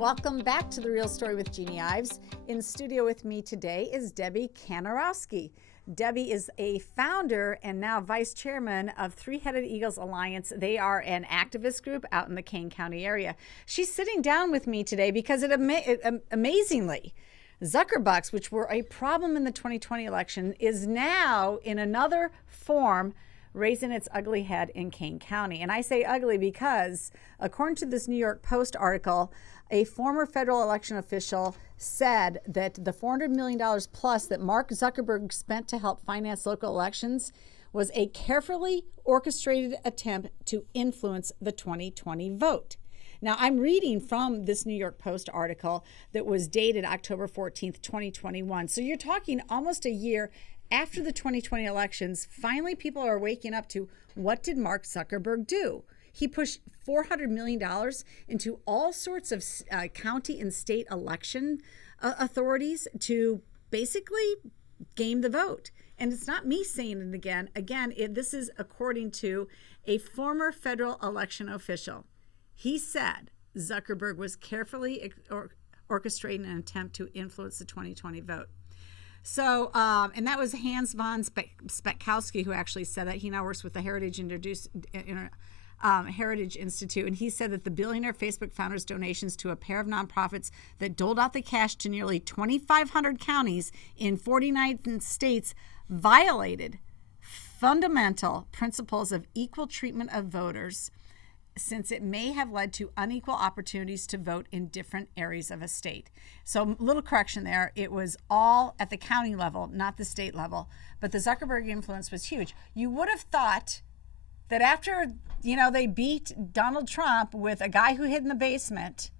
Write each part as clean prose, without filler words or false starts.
Welcome back to The Real Story with Jeannie Ives. In studio with me today is Debbie Kanarowski. Debbie is a founder and now vice chairman of Three-Headed Eagles Alliance. They are an activist group out in the Kane County area. She's sitting down with me today because amazingly, Zuckerbucks, which were a problem in the 2020 election, is now in another form raising its ugly head in Kane County. And I say ugly because, according to this New York Post article, a former federal election official said that the $400 million plus that Mark Zuckerberg spent to help finance local elections was a carefully orchestrated attempt to influence the 2020 vote. Now, I'm reading from this New York Post article that was dated October 14th, 2021. So you're talking almost a year after the 2020 elections. Finally, people are waking up to, what did Mark Zuckerberg do? He pushed $400 million into all sorts of county and state election authorities to basically game the vote. And it's not me saying it again. This is according to a former federal election official. He said Zuckerberg was carefully orchestrating an attempt to influence the 2020 vote. So, and that was Hans von Spackowski who actually said that. He now works with the Heritage Institute, and he said that the billionaire Facebook founder's donations to a pair of nonprofits that doled out the cash to nearly 2,500 counties in 49 states violated fundamental principles of equal treatment of voters, since it may have led to unequal opportunities to vote in different areas of a state. So, little correction there. It was all at the county level, not the state level. But the Zuckerberg influence was huge. You would have thought that after, they beat Donald Trump with a guy who hid in the basement,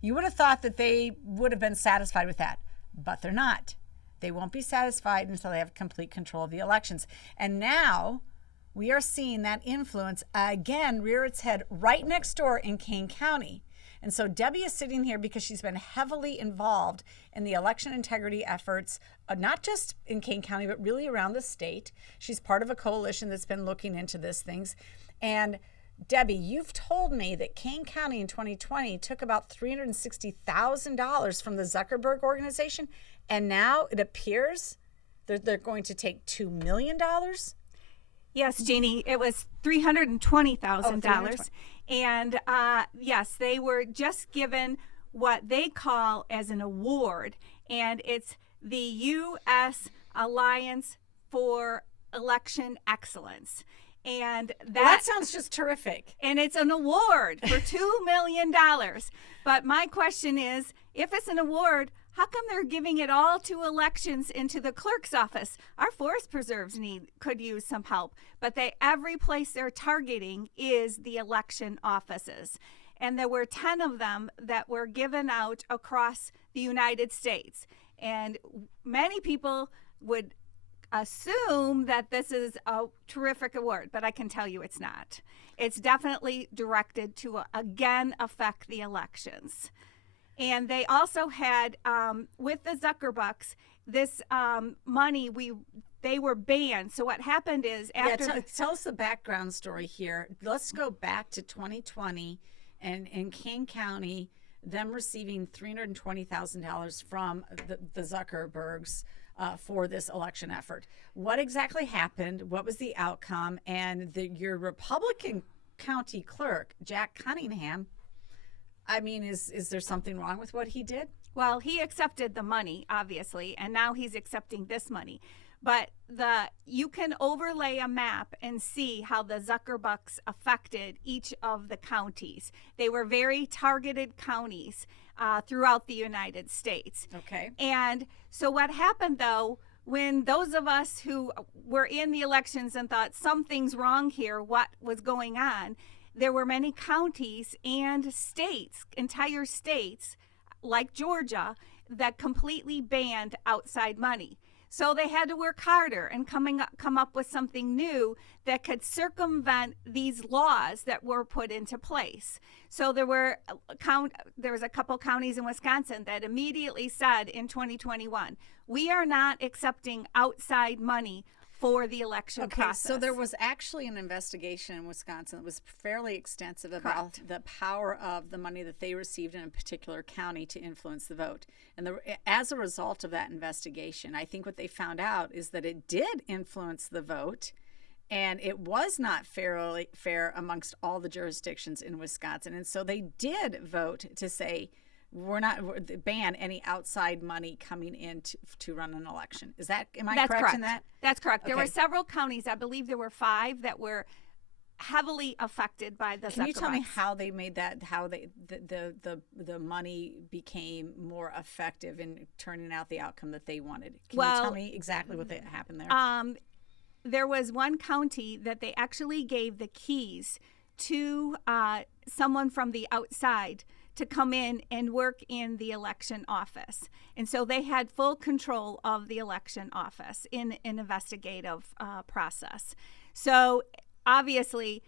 you would have thought that they would have been satisfied with that. But they're not. They won't be satisfied until they have complete control of the elections. And now we are seeing that influence again rear its head right next door in Kane County. And so Debbie is sitting here because she's been heavily involved in the election integrity efforts, not just in Kane County, but really around the state. She's part of a coalition that's been looking into these things. And Debbie, you've told me that Kane County in 2020 took about $360,000 from the Zuckerberg organization, and now it appears that they're going to take $2 million? Yes, Jeannie, it was $320,000. And yes, they were just given what they call as an award, and it's the U.S. Alliance for Election Excellence. And that sounds just terrific. And it's an award for $2 million. But my question is, if it's an award, how come they're giving it all to elections into the clerk's office? Our forest preserves could use some help, but every place they're targeting is the election offices. And there were 10 of them that were given out across the United States. And many people would assume that this is a terrific award, but I can tell you it's not. It's definitely directed to, again, affect the elections. And they also had, with the Zuckerbucks, this money, they were banned. So what happened is after... tell us the background story here. Let's go back to 2020 and in Kane County, them receiving $320,000 from the Zuckerbergs for this election effort. What exactly happened? What was the outcome? And your Republican county clerk, Jack Cunningham, I mean, is there something wrong with what he did? Well, he accepted the money, obviously, and now he's accepting this money. But you can overlay a map and see how the Zuckerbucks affected each of the counties. They were very targeted counties throughout the United States. Okay. And so what happened, though, when those of us who were in the elections and thought something's wrong here, what was going on, there were many counties and states, entire states, like Georgia, that completely banned outside money. So they had to work harder and come up with something new that could circumvent these laws that were put into place. So there was a couple counties in Wisconsin that immediately said in 2021, we are not accepting outside money for the election process. So there was actually an investigation in Wisconsin that was fairly extensive about the power of the money that they received in a particular county to influence the vote. And as a result of that investigation, I think what they found out is that it did influence the vote, and it was not fair amongst all the jurisdictions in Wisconsin. And so they did vote to say, ban any outside money coming in to run an election. Am I correct in that? That's correct. There were several counties, I believe there were 5 that were heavily affected by the Can you tell me how they made that, how the money became more effective in turning out the outcome that they wanted? Can you tell me exactly what happened there? There was one county that they actually gave the keys to someone from the outside to come in and work in the election office. And so they had full control of the election office in an investigative process. So obviously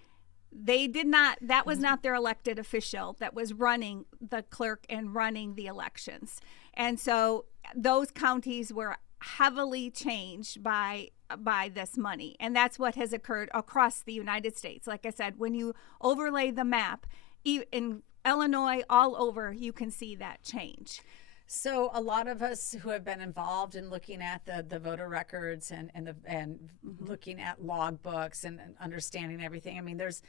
that was not their elected official that was running the clerk and running the elections. And so those counties were heavily changed by this money. And that's what has occurred across the United States. Like I said, when you overlay the map, in Illinois, all over, you can see that change. So a lot of us who have been involved in looking at the voter records and looking at log books and understanding everything. I mean, there's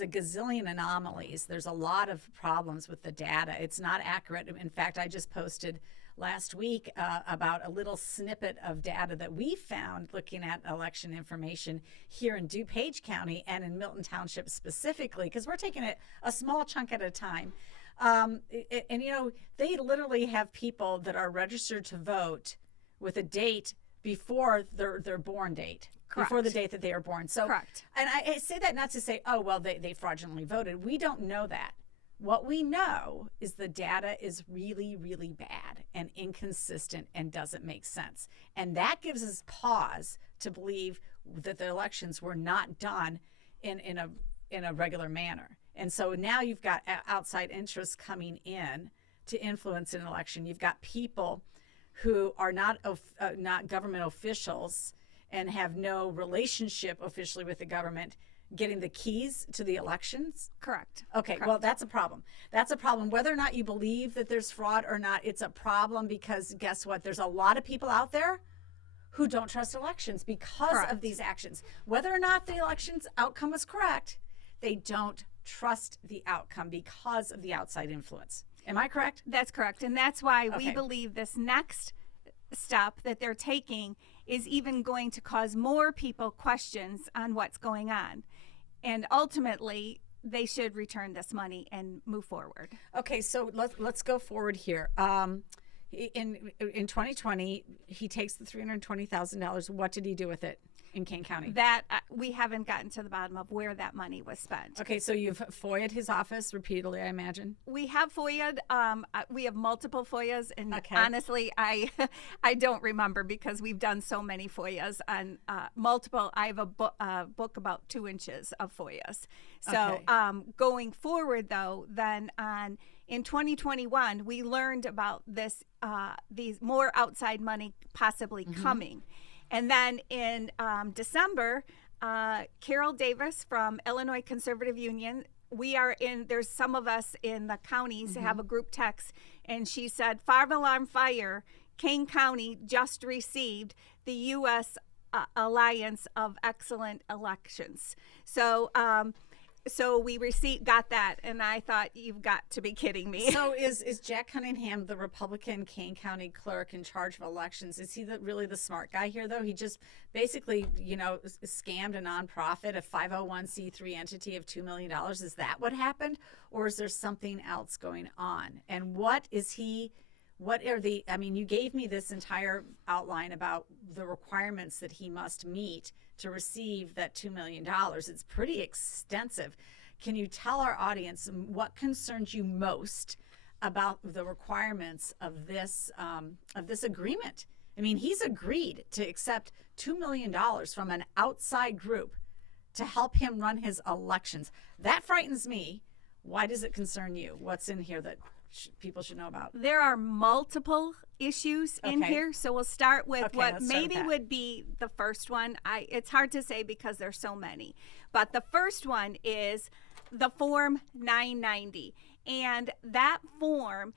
a gazillion anomalies. There's a lot of problems with the data. It's not accurate. In fact, I just posted last week about a little snippet of data that we found looking at election information here in DuPage County and in Milton Township specifically, because we're taking it a small chunk at a time. And they literally have people that are registered to vote with a date before their born date. Correct. Before the date that they are born. So, correct. And I say that not to say, oh, well, they fraudulently voted. We don't know that. What we know is the data is really, really bad and inconsistent and doesn't make sense. And that gives us pause to believe that the elections were not done in a regular manner. And so now you've got outside interests coming in to influence an election. You've got people who are not government officials and have no relationship officially with the government getting the keys to the elections? Correct. Okay, Correct. Well, that's a problem. That's a problem. Whether or not you believe that there's fraud or not, it's a problem because guess what? There's a lot of people out there who don't trust elections because Correct. of these actions. Whether or not the election's outcome was correct, they don't trust the outcome because of the outside influence. Am I correct? That's correct. And that's why we believe this next step that they're taking is even going to cause more people questions on what's going on. And ultimately, they should return this money and move forward. Okay, so let's go forward here. In 2020, he takes the $320,000. What did he do with it in Kane County? That we haven't gotten to the bottom of where that money was spent. Okay, so you've FOIA'd his office repeatedly, I imagine. We have FOIA'd. We have multiple FOIAs, and honestly, I don't remember because we've done so many FOIAs on multiple. I have a book about 2 inches of FOIAs. So going forward, though, then in 2021, we learned about these more outside money possibly coming. And then in December, Carol Davis from Illinois Conservative Union, there's some of us in the counties have a group text, and she said, "Five alarm fire, Kane County just received the U.S. Alliance of Excellent Elections." So we got that, and I thought, you've got to be kidding me. So is Jack Cunningham, the Republican Kane County clerk in charge of elections, is he really the smart guy here, though? He just basically, scammed a nonprofit, a 501c3 entity of $2 million. Is that what happened? Or is there something else going on? And you gave me this entire outline about the requirements that he must meet to receive that $2 million. It's pretty extensive. Can you tell our audience what concerns you most about the requirements of this agreement? I mean, he's agreed to accept $2 million from an outside group to help him run his elections. That frightens me. Why does it concern you? What's in here that people should know about? There are multiple issues in Okay. here, so we'll start with Okay, what let's start with maybe that. would be the first one. It's hard to say because there's so many, but the first one is the Form 990, and that form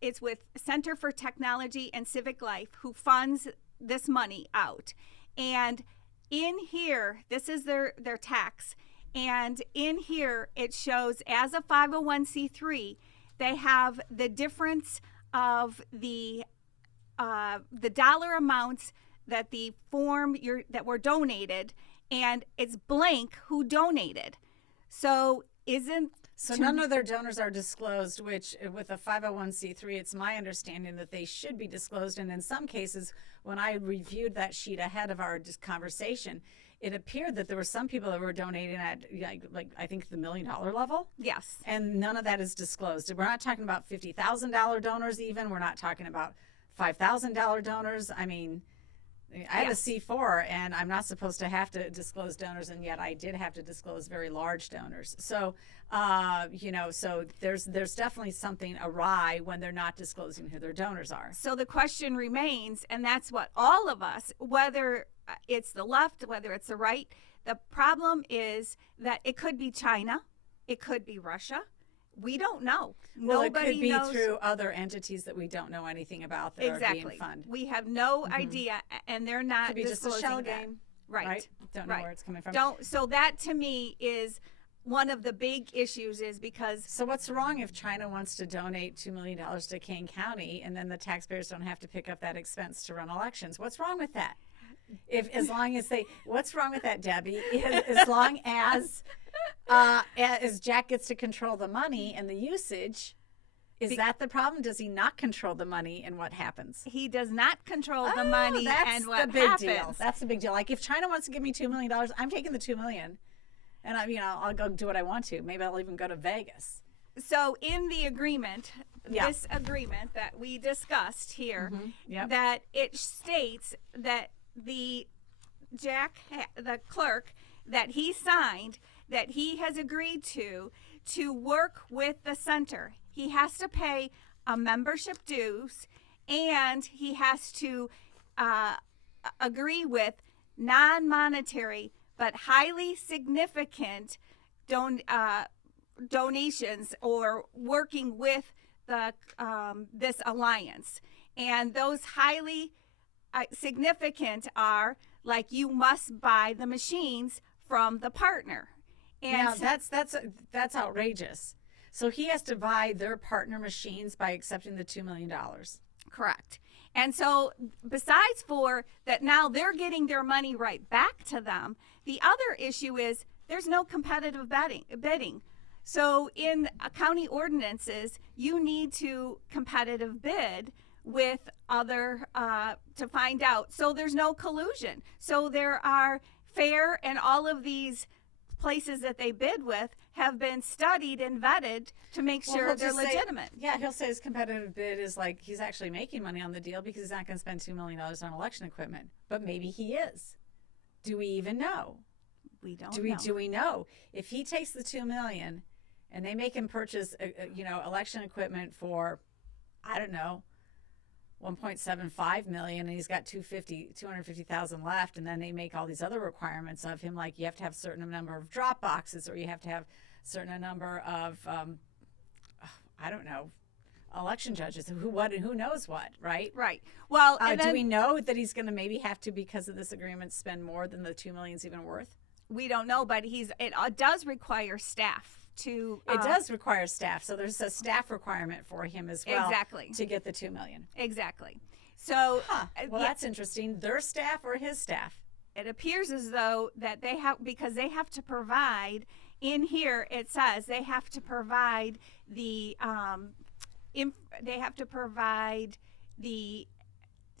it's with Center for Technology and Civic Life, who funds this money out. And in here, this is their tax. And in here, it shows as a 501c3, they have the difference of the dollar amounts that the form that were donated, and it's blank who donated. So none of their donors are disclosed, which with a 501c3, it's my understanding that they should be disclosed. And in some cases, when I reviewed that sheet ahead of our conversation, it appeared that there were some people that were donating at like I think the $1 million level. Yes. And none of that is disclosed. We're not talking about $50,000 donors even. We're not talking about $5,000 donors. I mean, I have a C4, and I'm not supposed to have to disclose donors, and yet I did have to disclose very large donors. So, so there's definitely something awry when they're not disclosing who their donors are. So the question remains, and that's what all of us, whether it's the left, whether it's the right, the problem is that it could be China, it could be Russia. We don't know. Well, Nobody it could be knows. Through other entities that we don't know anything about that are being funded. We have no idea, and they're not Could be just a disclosing shell that. game, Right. Don't know where it's coming from. So that to me is one of the big issues, is because So what's wrong if China wants to donate $2 million to Kane County, and then the taxpayers don't have to pick up that expense to run elections? What's wrong with that? What's wrong with that, Debbie? As long as Jack gets to control the money and the usage, is that the problem? Does he not control the money, and what happens? he does not control the money, that's and what the big happens. deal. That's the big deal. Like if China wants to give me $2 million, I'm taking the $2 million, and I'll go do what I want to. Maybe I'll even go to Vegas. So in the agreement, Yeah. this agreement that we discussed here, Yep. that it states that the clerk, that he signed, that he has agreed to work with the center. He has to pay a membership dues, and he has to agree with non-monetary but highly significant donations, or working with the this alliance. And those highly significant are like, you must buy the machines from the partner. And Now that's outrageous. So he has to buy their partner machines by accepting the $2 million. correct. And so besides for that, now they're getting their money right back to them. The other issue is there's no competitive bidding. So in county ordinances, you need to competitive bid with other to find out. So there's no collusion. So there are fair, and all of these places that they bid with have been studied and vetted to make sure they're legitimate. He'll say his competitive bid is like he's actually making money on the deal because he's not going to spend $2 million on election equipment. But maybe he is. Do we even know? We don't Do know. we know if he takes the $2 million and they make him purchase election equipment for, I don't know, $1.75 million, and he's got $250,000 left, and then they make all these other requirements of him, like you have to have a certain number of drop boxes, or you have to have a certain number of I don't know, election judges, who knows what, right? Right. Well, and do then we know that he's going to maybe have to, because of this agreement, spend more than the $2 million is even worth? we don't know, but it does require staff to. It does require staff, so there's a staff requirement for him as well. Exactly. To get the $2 million. Exactly. So Well, that's interesting. Their staff or his staff? it appears as though that they have, because they have to provide, in here it says they have to provide the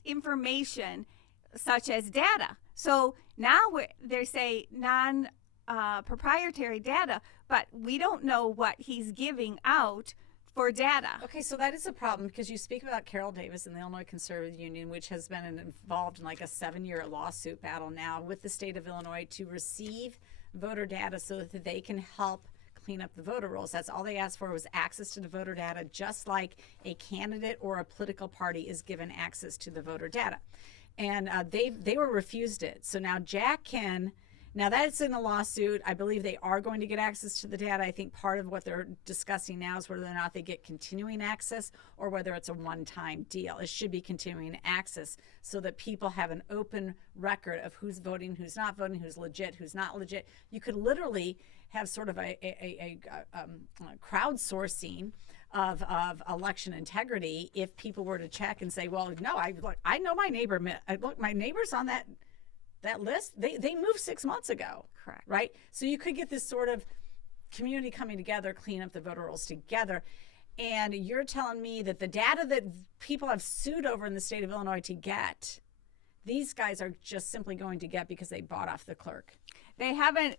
information such as data. So now they say non-proprietary data, but we don't know what he's giving out for data. Okay, so that is a problem, because you speak about Carol Davis and the Illinois Conservative Union, which has been involved in like a 7-year lawsuit battle now with the state of Illinois to receive voter data so that they can help clean up the voter rolls. That's all they asked for, was access to the voter data, just like a candidate or a political party is given access to the voter data. And they were refused it. So now Jack can, now that's in a lawsuit. I believe they are going to get access to the data. I think part of what they're discussing now is whether or not they get continuing access or whether it's a one-time deal. It should be continuing access so that people have an open record of who's voting, who's not voting, who's legit, who's not legit. You could literally have sort of a crowdsourcing of election integrity if people were to check and say, well, no, I know my neighbor. Look, my neighbor's on that list. They moved 6 months ago. Correct. Right? So you could get this sort of community coming together, clean up the voter rolls together. And you're telling me that the data that people have sued over in the state of Illinois to get, these guys are just simply going to get because they bought off the clerk. They haven't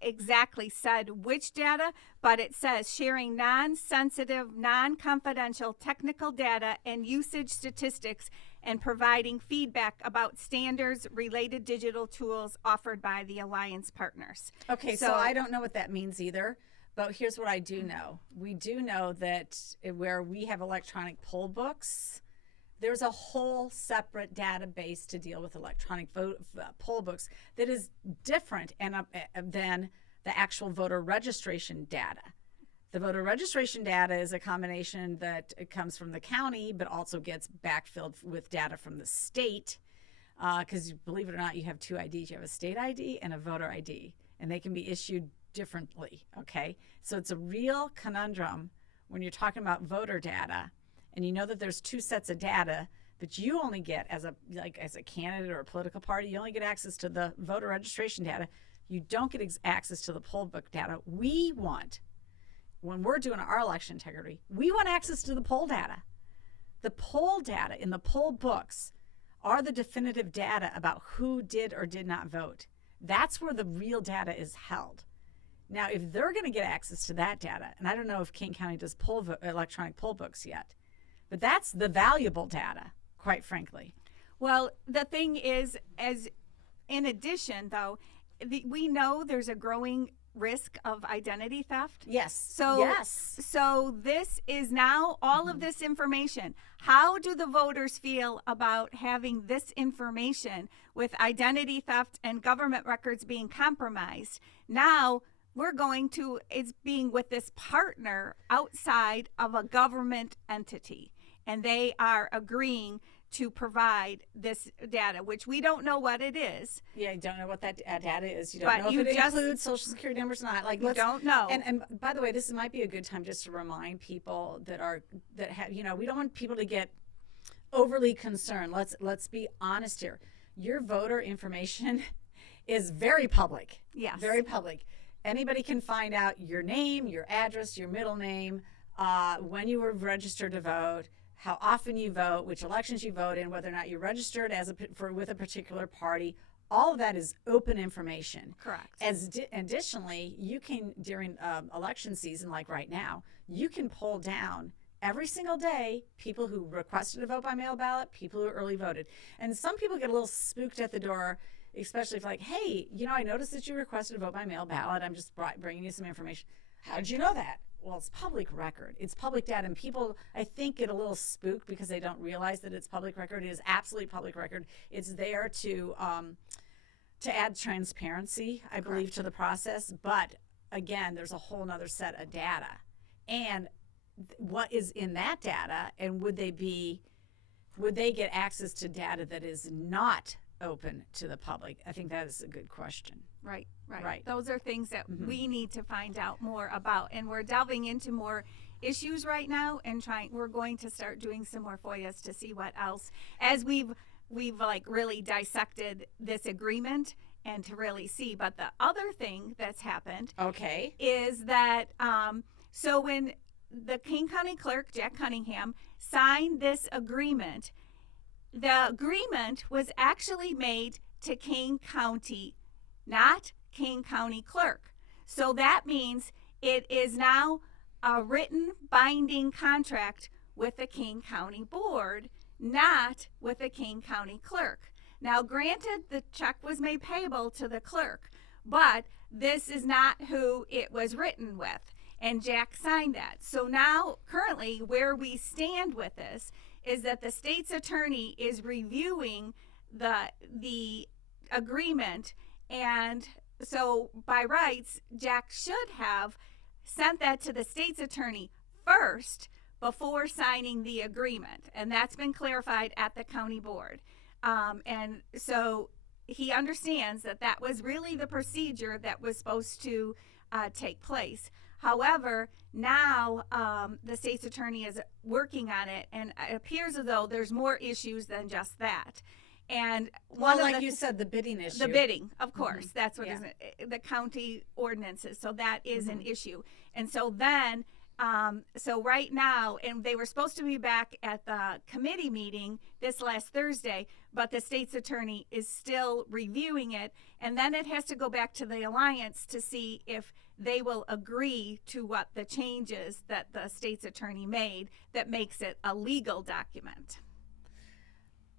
exactly said which data, but it says sharing non-sensitive, non-confidential technical data and usage statistics and providing feedback about standards related digital tools offered by the alliance partners. Okay, so I don't know what that means either, but here's what I do know. We do know that where we have electronic poll books, there's a whole separate database to deal with electronic poll books that is different than the actual voter registration data. The voter registration data is a combination that comes from the county, but also gets backfilled with data from the state. Because believe it or not, you have two IDs. You have a state ID and a voter ID, and they can be issued differently. Okay, so it's a real conundrum when you're talking about voter data. And you know that there's two sets of data, but you only get as a candidate or a political party, you only get access to the voter registration data. You don't get access to the poll book data. We want, when we're doing our election integrity, we want access to the poll data. The poll data in the poll books are the definitive data about who did or did not vote. That's where the real data is held. Now, if they're going to get access to that data, and I don't know if Kane County does electronic poll books yet, but that's the valuable data, quite frankly. Well, the thing is, in addition, though, we know there's a growing risk of identity theft. Yes. So this is now all of this information. How do the voters feel about having this information with identity theft and government records being compromised? Now it's being with this partner outside of a government entity. And they are agreeing to provide this data, which we don't know what it is. Yeah, you don't know what that data is. You don't know if it includes Social Security numbers or not. Like, you don't know. And by the way, this might be a good time just to remind people that have, we don't want people to get overly concerned. Let's be honest here. Your voter information is very public. Yes. Very public. Anybody can find out your name, your address, your middle name, when you were registered to vote, how often you vote, which elections you vote in, whether or not you're registered with a particular party. All of that is open information. Correct. Additionally, you can, during election season, like right now, you can pull down every single day people who requested a vote by mail ballot, people who early voted. And some people get a little spooked at the door, especially if like, hey, I noticed that you requested a vote by mail ballot. I'm just bringing you some information. How did you know that? Well, it's public record. It's public data. And people, I think, get a little spooked because they don't realize that it's public record. It is absolutely public record. It's there to add transparency, I believe, to the process. But again, there's a whole nother set of data. And what is in that data, and would they get access to data that is not open to the public? I think that is a good question. Right. Those are things that we need to find out more about, and we're delving into more issues right now and we're going to start doing some more FOIAs to see what else, as we've like really dissected this agreement and to really see. But the other thing that's happened is that so when the Kane County clerk, Jack Cunningham, signed this agreement, the agreement was actually made to Kane County, not Kane County clerk. So that means it is now a written binding contract with the Kane County board, not with the Kane County clerk. Now, granted, the check was made payable to the clerk, but this is not who it was written with. And Jack signed that. So now, currently, where we stand with this is that the state's attorney is reviewing the agreement, and so by rights, Jack should have sent that to the state's attorney first before signing the agreement, and that's been clarified at the county board. And so he understands that that was really the procedure that was supposed to take place. However, now the state's attorney is working on it, and it appears as though there's more issues than just that. And you said, the bidding issue. The bidding, of course, that's what is the county ordinances. So that is an issue. And so then, so right now, and they were supposed to be back at the committee meeting this last Thursday, but the state's attorney is still reviewing it, and then it has to go back to the alliance to see if they will agree to what the changes that the state's attorney made that makes it a legal document.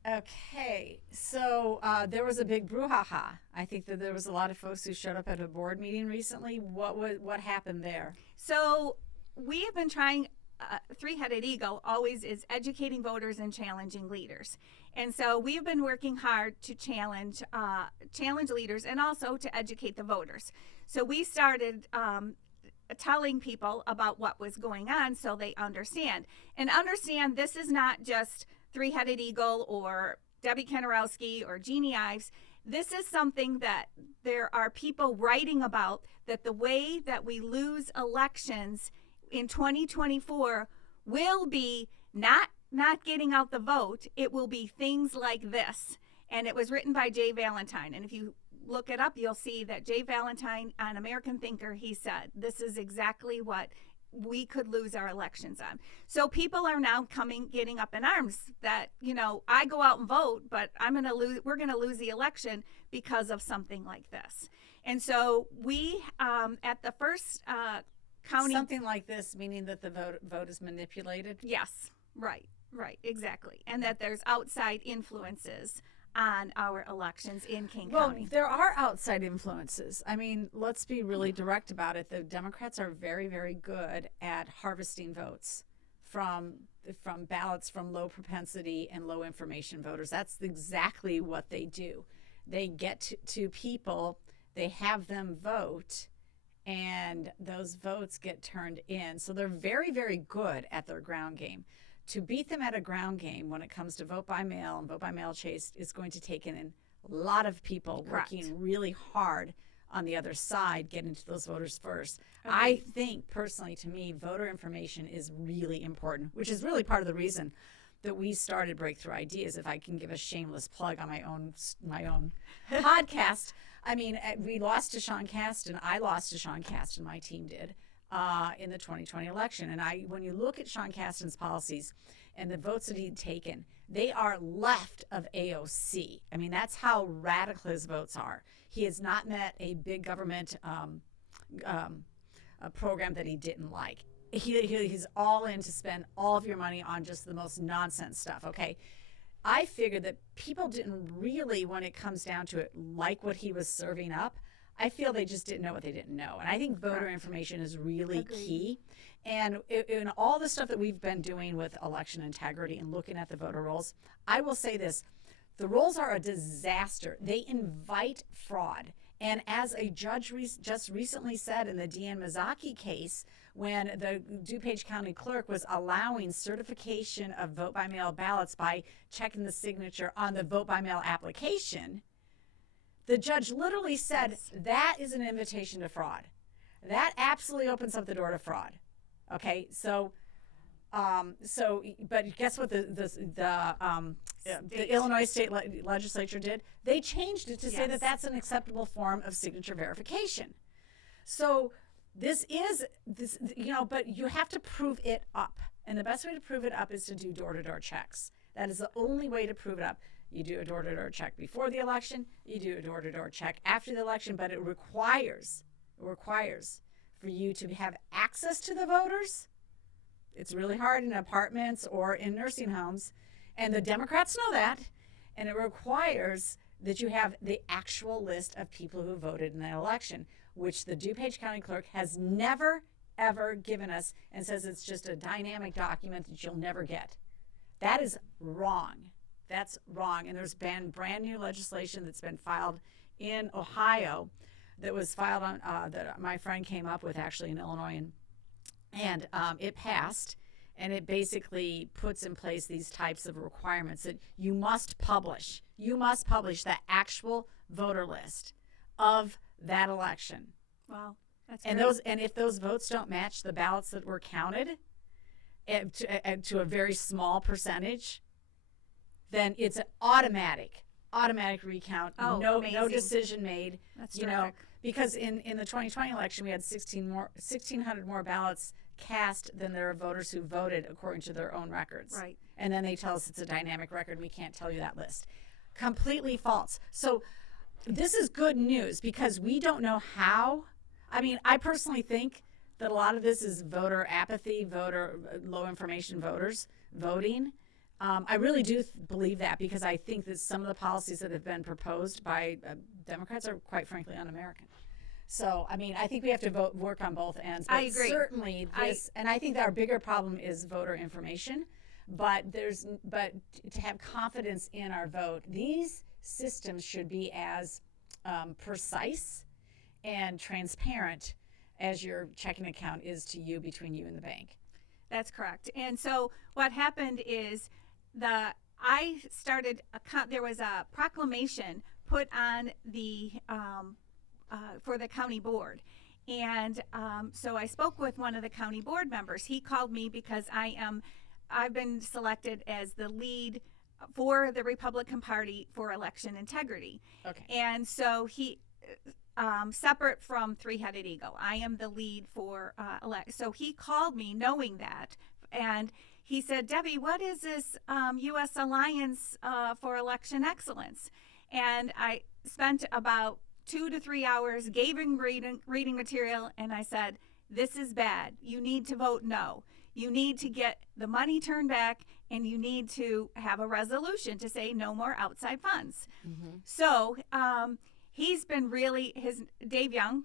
Okay, so there was a big brouhaha. I think that there was a lot of folks who showed up at a board meeting recently. What happened there? So we have been trying. Three-Headed Eagle always is educating voters and challenging leaders, and so we have been working hard to challenge leaders and also to educate the voters. So we started telling people about what was going on so they understand this is not just Three-Headed Eagle or Debbie Kanarowski or Jeannie Ives. This is something that there are people writing about, that the way that we lose elections in 2024 will be not getting out the vote. It will be things like this. And it was written by Jay Valentine. And if you look it up, you'll see that Jay Valentine on American Thinker, he said, this is exactly what we could lose our elections on. So people are now getting up in arms that, I go out and vote, but we're going to lose the election because of something like this. And so we, at the first county. Something like this, meaning that the vote is manipulated? Yes, right, exactly. And that there's outside influences on our elections in Kane County. Well, there are outside influences. I mean, let's be really direct about it. The Democrats are very, very good at harvesting votes from ballots from low propensity and low information voters. That's exactly what they do. They get to people, they have them vote, and those votes get turned in. So they're very, very good at their ground game. To beat them at a ground game when it comes to vote by mail and vote by mail chase is going to take in a lot of people working really hard on the other side, getting to those voters first. Okay. I think, personally, to me, voter information is really important, which is really part of the reason that we started Breakthrough Ideas. If I can give a shameless plug on my own podcast. I mean, we lost to Sean Casten. I lost to Sean Casten. My team did. In the 2020 election. And when you look at Sean Casten's policies and the votes that he'd taken, they are left of AOC. I mean, that's how radical his votes are. He has not met a big government a program that he didn't like. He's all in to spend all of your money on just the most nonsense stuff, okay? I figured that people didn't really, when it comes down to it, like what he was serving up. I feel they just didn't know what they didn't know. And I think voter information is really key. And in all the stuff that we've been doing with election integrity and looking at the voter rolls, I will say this. The rolls are a disaster. They invite fraud. And as a judge just recently said in the Deanne Mazzocchi case, when the DuPage County clerk was allowing certification of vote-by-mail ballots by checking the signature on the vote-by-mail application, the judge literally said that is an invitation to fraud. That absolutely opens up the door to fraud. Okay, but guess what the Illinois state legislature did? They changed it to say that that's an acceptable form of signature verification. So this, but you have to prove it up. And the best way to prove it up is to do door-to-door checks. That is the only way to prove it up. You do a door-to-door check before the election. You do a door-to-door check after the election. But it requires for you to have access to the voters. It's really hard in apartments or in nursing homes. And the Democrats know that. And it requires that you have the actual list of people who voted in that election. which the DuPage County Clerk has never, ever given us, and says it's just a dynamic document that you'll never get. That is wrong. That's wrong. And there's been brand new legislation that's been filed in Ohio that was filed on, that my friend came up with actually in Illinois, and it passed. And it basically puts in place these types of requirements that you must publish. You must publish the actual voter list of that election. Wow. That's And great. and if those votes don't match the ballots that were counted to a very small percentage, then it's an automatic recount. Oh, no amazing. decision made. That's you terrific. know, because in the 2020 election we had 1,600 more ballots cast than there are voters who voted according to their own records. Right. And then they tell us it's a dynamic record and we can't tell you that list. Completely false. So this is good news because we don't know how. I mean, I personally think that a lot of this is voter apathy, low information voters voting. I really do believe that because I think that some of the policies that have been proposed by Democrats are quite frankly un-American. So, I mean, I think we have to work on both ends. But I agree. Certainly this, and I think that our bigger problem is voter information. But to have confidence in our vote, these systems should be as precise and transparent as your checking account is to you between you and the bank. That's correct. And so what happened is I started there was a proclamation put on the for the county board. And so I spoke with one of the county board members. He called me because I've been selected as the lead for the Republican Party for election integrity. Okay. And so he, separate from Three-Headed Eagle, I am the lead for so he called me knowing that. And he said, Debbie, what is this U.S. Alliance for Election Excellence? And I spent about 2 to 3 hours, gave him reading material, and I said, this is bad. You need to vote no. You need to get the money turned back, and you need to have a resolution to say no more outside funds. Mm-hmm. So he's been Dave Young,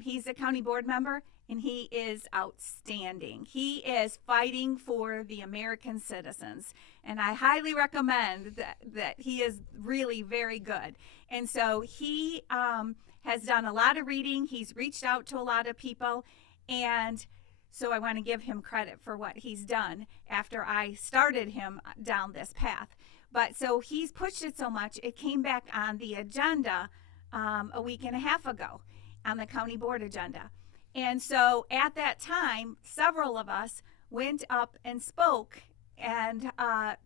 he's a county board member, and he is outstanding. He is fighting for the American citizens, and I highly recommend that he is really very good. And so he has done a lot of reading. He's reached out to a lot of people, and so I want to give him credit for what he's done after I started him down this path. But so he's pushed it so much, it came back on the agenda a week and a half ago on the county board agenda. And so at that time, several of us went up and spoke and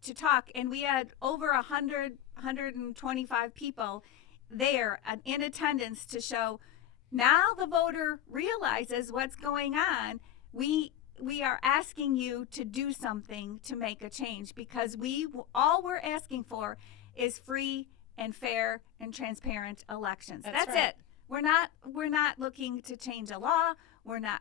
to talk, and we had over 125 people there in attendance to show now the voter realizes what's going on. We are asking you to do something to make a change because all we're asking for is free and fair and transparent elections. That's right. it. We're not looking to change a law.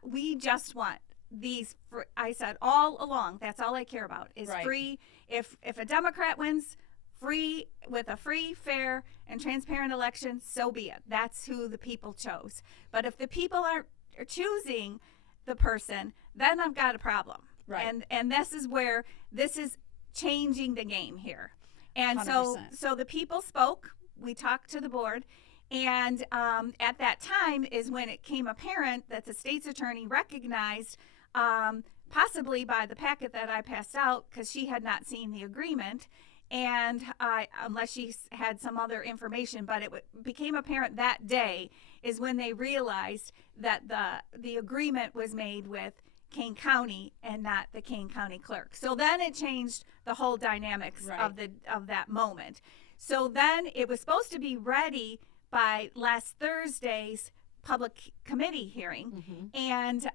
We just want these. I said all along, that's all I care about is right. Free. If a Democrat wins, free with a free, fair, and transparent election, so be it. That's who the people chose. But if the people are choosing the person, then I've got a problem. Right. And this is where this is changing the game here. And 100%. so the people spoke. We talked to the board. And at that time is when it became apparent that the state's attorney recognized, possibly by the packet that I passed out, because she had not seen the agreement, and unless she had some other information, but it became apparent that day is when they realized that the agreement was made with Kane County and not the Kane County clerk. So then it changed the whole dynamics right. of that moment. So then it was supposed to be ready by last Thursday's public committee hearing, mm-hmm. and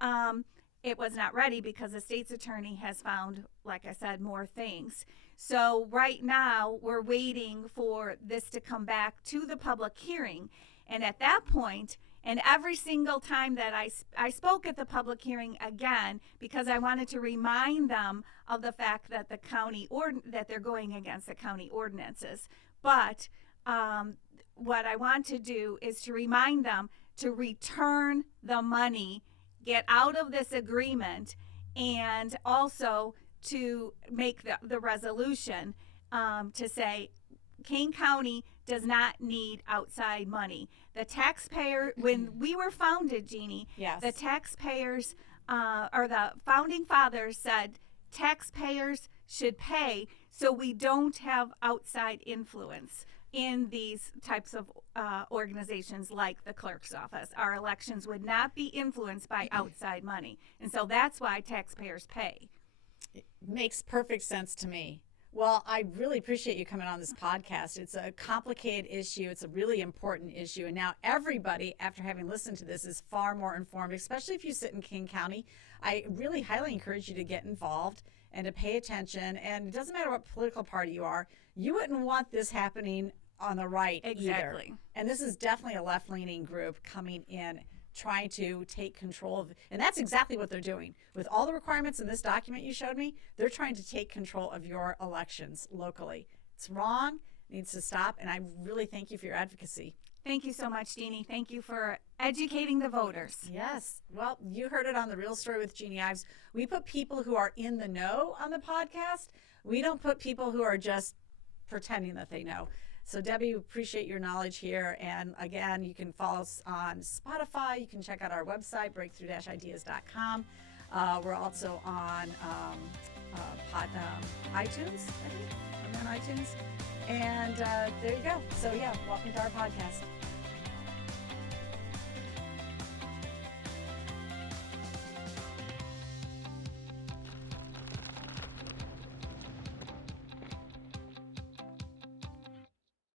it was not ready because the state's attorney has found, like I said, more things. So right now we're waiting for this to come back to the public hearing, and at that point, and every single time that I spoke at the public hearing again, because I wanted to remind them of the fact that that they're going against the county ordinances, but what I want to do is to remind them to return the money, get out of this agreement, and also to make the resolution to say Kane County does not need outside money. The taxpayer, when we were founded, Jeannie, Yes. the taxpayers or the founding fathers said taxpayers should pay so we don't have outside influence in these types of organizations like the clerk's office. Our elections would not be influenced by outside money. And so that's why taxpayers pay. It makes perfect sense to me. Well, I really appreciate you coming on this podcast. It's a complicated issue. It's a really important issue. And now everybody, after having listened to this, is far more informed, especially if you sit in Kane County. I really highly encourage you to get involved and to pay attention. And it doesn't matter what political party you are. You wouldn't want this happening on the right Exactly. either. And this is definitely a left-leaning group coming in, trying to take control of, and that's exactly what they're doing. With all the requirements in this document you showed me, they're trying to take control of your elections locally. It's wrong, needs to stop, and I really thank you for your advocacy. Thank you so much, Jeannie. Thank you for educating the voters. Yes. Well, you heard it on The Real Story with Jeannie Ives. We put people who are in the know on the podcast. We don't put people who are just pretending that they know. So, Debbie, we appreciate your knowledge here. And again, you can follow us on Spotify. You can check out our website, breakthrough-ideas.com. We're also on iTunes, I think. I'm on iTunes. And there you go. So, yeah, welcome to our podcast.